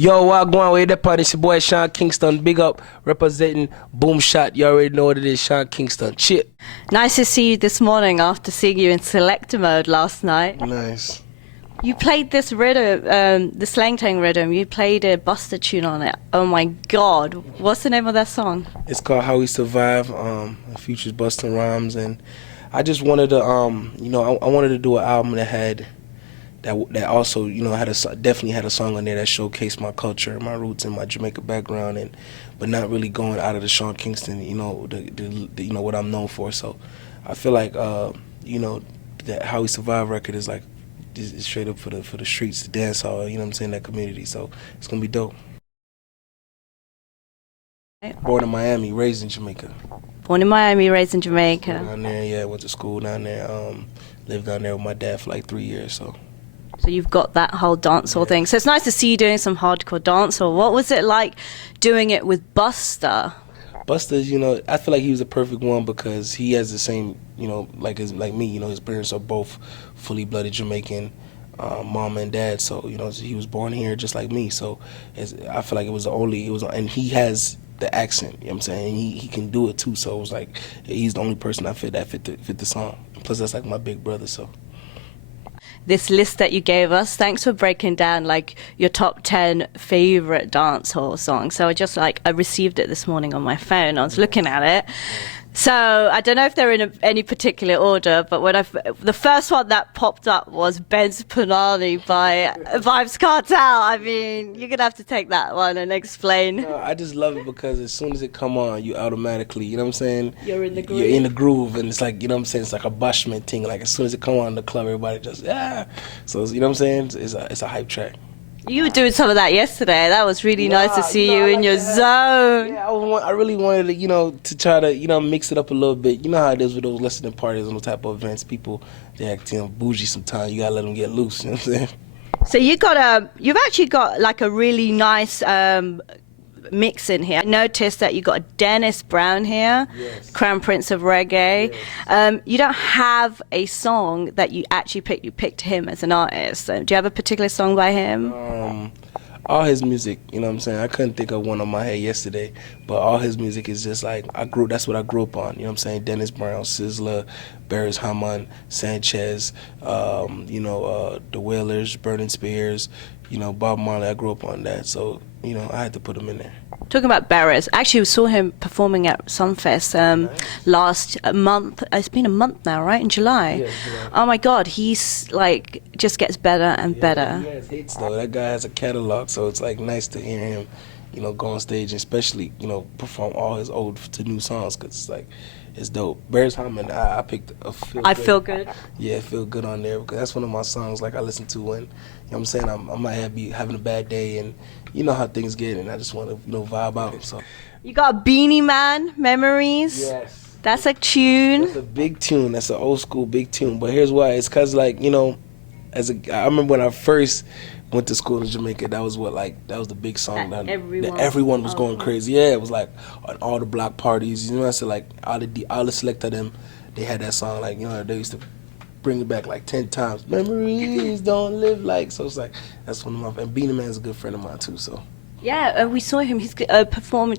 Yo, what going on with the party? It's your boy Sean Kingston. Big up, representing Boom Shot. You already know what it is, Sean Kingston. Chip. Nice to see you this morning after seeing you in selector mode last night. Nice. You played this rhythm, the Slang Tang rhythm. You played a Buster tune on it. Oh my God. What's the name of that song? It's called How We Survive. It features Busta Rhymes. And I just wanted to, I wanted to do an album that had that also, definitely had a song on there that showcased my culture, my roots, and my Jamaica background, but not really going out of the Sean Kingston, what I'm known for. So I feel like, that How We Survive record is like is straight up for the streets, the dancehall, you know what I'm saying, that community. So it's gonna be dope. Born in Miami, raised in Jamaica. Born in Miami, raised in Jamaica. Down there, yeah, went to school down there. Lived down there with my dad for like 3 years. So you've got that whole dancehall thing. So it's nice to see you doing some hardcore dancehall. What was it like doing it with Busta? Busta, I feel like he was a perfect one because he has the same, like me. His parents are both fully blooded Jamaican, mom and dad. So he was born here just like me. So I feel like and he has the accent. You know what I'm saying? He can do it too. So it was like he's the only person I fit the song. Plus that's like my big brother. So. This list that you gave us, thanks for breaking down like your top 10 favorite dancehall songs. So I received it this morning on my phone. I was looking at it. So I don't know if they're in any particular order, but the first one that popped up was Ben's Panani by Vibes Cartel. I mean, you're gonna have to take that one and explain. No, I just love it because as soon as it come on, you automatically, you know what I'm saying? You're in the groove. You're in the groove, and it's like, you know what I'm saying? It's like a bashment thing. Like as soon as it come on in the club, everybody just So you know what I'm saying? It's a hype track. You were doing some of that yesterday. That was really nice to see you in your zone. Yeah, I really wanted to, to try to, mix it up a little bit. You know how it is with those listening parties and those type of events. People, they act bougie sometimes. You gotta let them get loose. You know what I'm saying? So you've actually got like a really nice mix in here. I noticed that you got Dennis Brown here, yes. Crown Prince of Reggae. Yes. You don't have a song that you actually picked. You picked him as an artist. So do you have a particular song by him? All his music, you know what I'm saying? I couldn't think of one on my head yesterday, but all his music is just like, that's what I grew up on, you know what I'm saying? Dennis Brown, Sizzla, Barris Hammond, Sanchez, the Wailers, Burning Spears, Bob Marley. I grew up on that, so, I had to put him in there. Talking about Barris, actually we saw him performing at Sunfest last month. It's been a month now, right? In July. Yeah, July. Oh my God, he's like just gets better and better. He has hits though. That guy has a catalog, so it's like nice to hear him, go on stage and especially, perform all his old to new songs because it's like, it's dope. Barris Hammond, I picked a Feel Good. Yeah, Feel Good on there because that's one of my songs like I listen to when, I might be having a bad day and you know how things get and I just want to, vibe out. So You got Beanie Man, Memories. Yes. That's a tune. That's a big tune. That's an old school big tune. But here's why. It's because, like, I remember when I first went to school in Jamaica, that was the big song that everyone was going crazy. Yeah, it was like on all the block parties. I said, like, all the select of them, they had that song. Like, they used to bring it back like 10 times. Memories don't live like. So it's like, that's one of my, and Beanie Man's a good friend of mine too, so. Yeah, we saw him. He's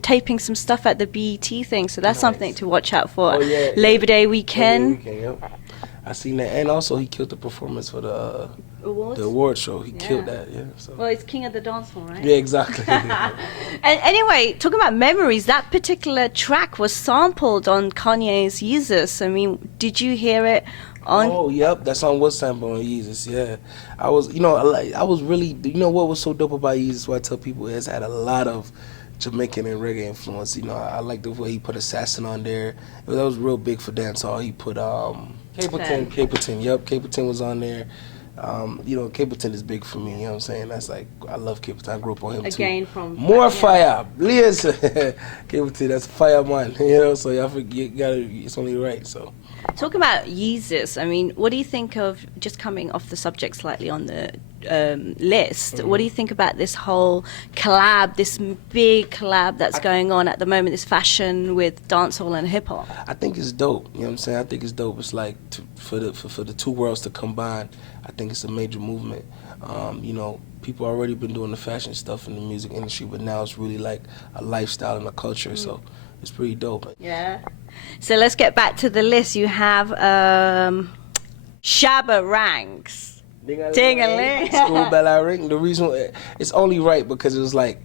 taping some stuff at the BET thing, so that's something to watch out for. Labor Day weekend. Yep. I seen that, and also he killed the performance for the award show. He killed that, yeah. So. Well, he's king of the dance hall, right? Yeah, exactly. And anyway, talking about Memories, that particular track was sampled on Kanye's Yeezus. I mean, did you hear it? Oh, yep, that song was sampled on Yeezus, yeah. I was really, what was so dope about Yeezus, what I tell people, is had a lot of Jamaican and reggae influence. I like the way he put Assassin on there. That was real big for dancehall. He put Capleton, yep, Capleton was on there. Capleton is big for me, you know what I'm saying? That's like, I love Capleton, I grew up on him Again, too. from More fire, please. Capleton, that's fire man, so it's only right, so. Talking about Yeezus, I mean, what do you think of, just coming off the subject slightly on the list, what do you think about this whole collab, this big collab that's going on at the moment, this fashion with dancehall and hip-hop? I think it's dope, you know what I'm saying? I think it's dope. It's like, for the two worlds to combine, I think it's a major movement. people already been doing the fashion stuff in the music industry, but now it's really like a lifestyle and a culture. So it's pretty dope. Yeah. So let's get back to the list. You have Shabba Ranks. Ding-a-ling. School Bell I Ring. The reason it's only right because it was like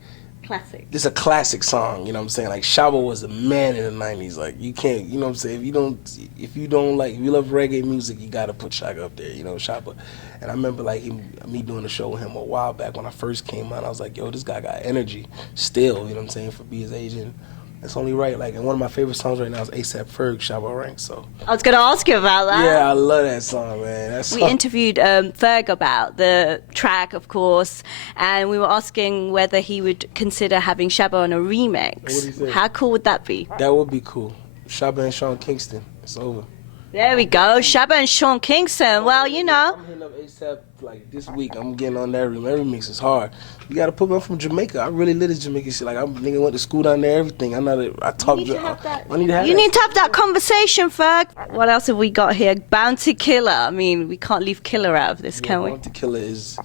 Classic. it's a classic song, you know what I'm saying? Like Shabba was a man in the 90s. Like you can't, you know what I'm saying? If you love reggae music, you gotta put Shabba up there, you know, Shabba. And I remember like me doing a show with him a while back when I first came out. I was like, yo, this guy got energy still, you know what I'm saying, for be his age. And it's only right. Like, and one of my favorite songs right now is A$AP Ferg, Shabba Ranks. So I was going to ask you about that. yeah, I love that song, man. We interviewed Ferg about the track, of course, and we were asking whether he would consider having Shabba on a remix. What did he say? How cool would that be? That would be cool. Shabba and Sean Kingston. It's over. There we go. Shabba and Sean Kingston. Well, you know. I'm hitting up A$AP like this week. I'm getting on that remix. That remix is hard. You gotta put me up from Jamaica. I really lit this Jamaican shit. Like, nigga went to school down there, everything. I talk. You need to have that. I need to have You that. need to have that conversation, Ferg. What else have we got here? Bounty Killer. I mean, we can't leave Killer out of this, can we? Bounty Killer is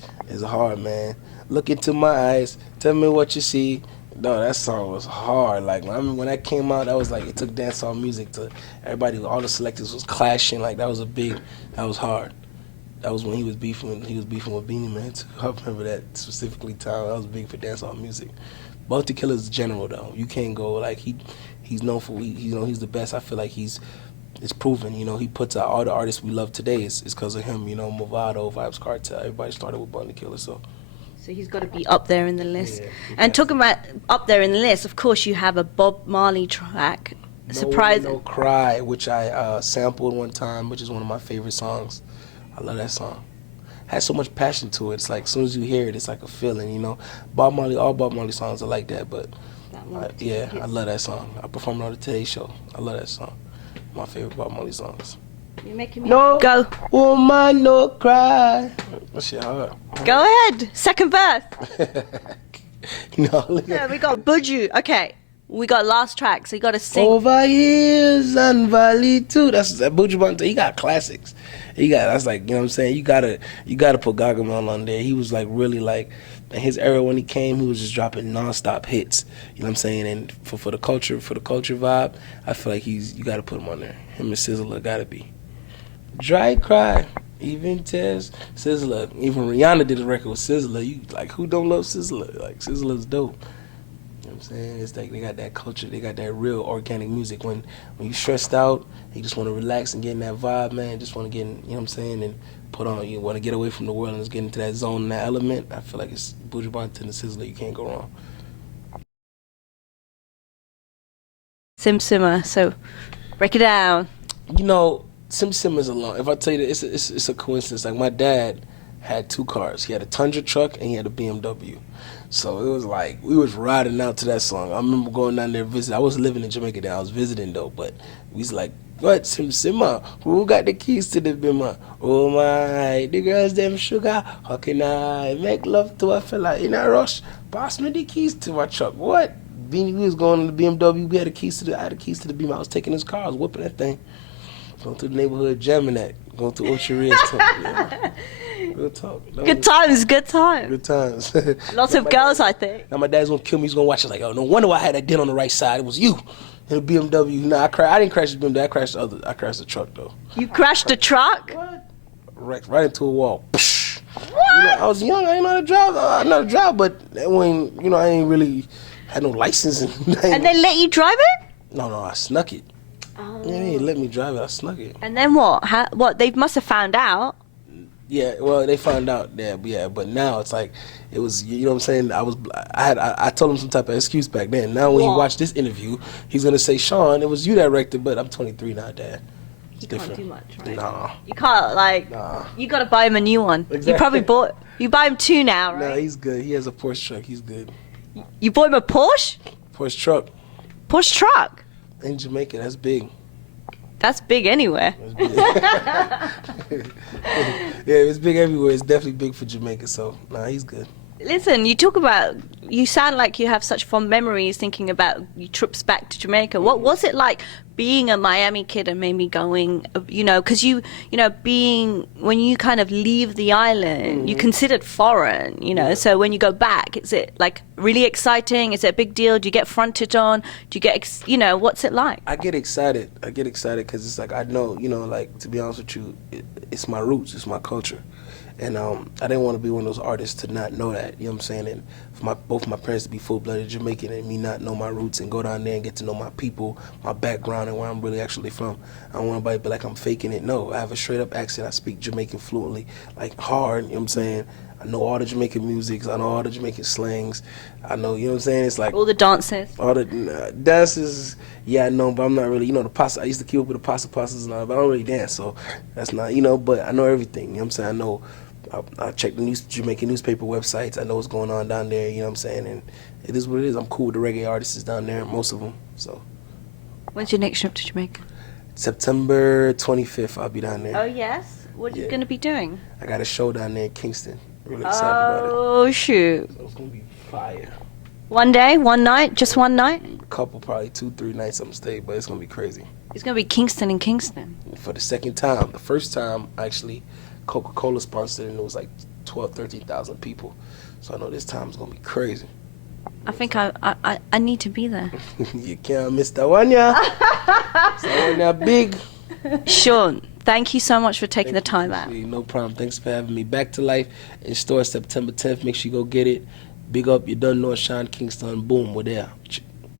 hard, man. Look into my eyes. Tell me what you see. No, that song was hard. Like when that came out, that was like it took dancehall music to everybody. All the selectors was clashing. Like that was hard. That was when he was beefing with Beanie Man too. I remember that specifically time. That was big for dancehall music. Bounty Killer is general though. You can't go like he's known for he's the best. I feel like it's proven. You know, he puts out all the artists we love today is because of him. You know, Movado, Vibes Cartel. Everybody started with Bounty Killer, so. So he's got to be up there in the list. Yeah, and talking about up there in the list, of course, you have a Bob Marley track. Surprise! No Cry, which I sampled one time, which is one of my favorite songs. I love that song. Has so much passion to it. It's like as soon as you hear it, it's like a feeling, you know. All Bob Marley songs are like that, but I love that song. I performed on the Today Show. I love that song. My favorite Bob Marley songs. You're making me No, go. Woman, no cry. That shit hard. Go ahead. Second verse. No, Yeah, we got Buju. Okay, we got last track, so you got to sing. Over hills and valley too. That's that Buju Banton. He got classics. That's like, you know what I'm saying. You gotta put Gargamel on there. He was like really like in his era when he came. He was just dropping nonstop hits. You know what I'm saying. And for the culture vibe, I feel like you gotta put him on there. Him and Sizzler gotta be. Dry Cry, even Tez, Sizzler. Even Rihanna did a record with Sizzler. You like who don't love Sizzler? Like Sizzler's dope. You know what I'm saying? It's like they got that culture, they got that real organic music. When you stressed out, you just want to relax and get in that vibe, man. Just want to get in, you know what I'm saying, and you want to get away from the world and just get into that zone and that element. I feel like it's Buju Banton and Sizzler. You can't go wrong. Simmer. So break it down. You know, Sim is alone. If I tell you that, it's a coincidence. Like my dad had two cars. He had a Tundra truck and he had a BMW. So it was like we was riding out to that song. I remember going down there to visit. I was living in Jamaica then. I was visiting though, but we was like, what Simma? Who got the keys to the bimmer? Oh my, the girls them sugar. How can I make love to a fella in a rush? Pass me the keys to my truck. What? We was going to the BMW. I had the keys to the Beamer. I was taking his car. I was whipping that thing. Going through the neighborhood, jamming that. Going through Ocheria. Good talk. Good times. Good times. Lots of girls, I think. Now my dad's gonna kill me. He's gonna watch it like, oh, no wonder why I had that dent on the right side. It was you in a BMW. No, I didn't crash the BMW. I crashed the truck though. You crashed the truck? What? Right into a wall. Psh. What? You know, I was young. I didn't know how to drive. I know how to drive, but when I ain't really had no license. And they let you drive it? No, I snuck it. Oh. Yeah, they didn't let me drive it. I snuck it. And then what? What? They must have found out. Yeah, well, they found out. Yeah, but now it's like it was. You know what I'm saying? I told him some type of excuse back then. Now when he watched this interview, he's gonna say, Sean, it was you that wrecked it. But I'm 23 now, Dad. It's different. Can't do much, right? Nah. You can't You gotta buy him a new one. Exactly. You buy him two now, right? Nah, he's good. He has a Porsche truck. He's good. You bought him a Porsche? Porsche truck. Porsche truck? In Jamaica, that's big. That's big anywhere. That's big. Yeah, it's big everywhere. It's definitely big for Jamaica. So, nah, he's good. Listen, you sound like you have such fond memories thinking about your trips back to Jamaica. What was it like being a Miami kid and maybe going, because when you kind of leave the island, you're considered foreign, so when you go back, is it like really exciting? Is it a big deal? Do you get fronted on? Do you get, what's it like? I get excited because it's like, I know, like, to be honest with you, it's my roots, it's my culture. And I didn't want to be one of those artists to not know that, you know what I'm saying? And for both my parents to be full-blooded Jamaican and me not know my roots and go down there and get to know my people, my background, and where I'm really actually from. I don't want anybody to be like I'm faking it. No, I have a straight-up accent. I speak Jamaican fluently, like hard, you know what I'm saying? I know all the Jamaican musics. I know all the Jamaican slangs. I know, you know what I'm saying? It's like... all the dances. All the dances, yeah, I know, but I'm not really, the pasta. I used to keep up with the pastas and all, but I don't really dance, so that's not, but I know everything, you know what I'm saying? I know... I check the Jamaican newspaper websites. I know what's going on down there, you know what I'm saying? And it is what it is. I'm cool with the reggae artists down there, most of them. So. When's your next trip to Jamaica? September 25th, I'll be down there. Oh, yes? What are you going to be doing? I got a show down there in Kingston. Really excited about it. Oh, shoot. So it's going to be fire. One day, one night, just one night? A couple, probably 2-3 nights I'm staying, but it's going to be crazy. It's going to be Kingston in Kingston. For the second time. The first time, actually, Coca-Cola sponsored and it was like 13,000 people. So I know this time is going to be crazy. I think I need to be there. You can't miss that one, yeah. That one, yeah, big. Sean, thank you so much for taking the time out. No problem. Thanks for having me. Back to Life in store September 10th. Make sure you go get it. Big up. You done know Sean Kingston. Boom. We're there.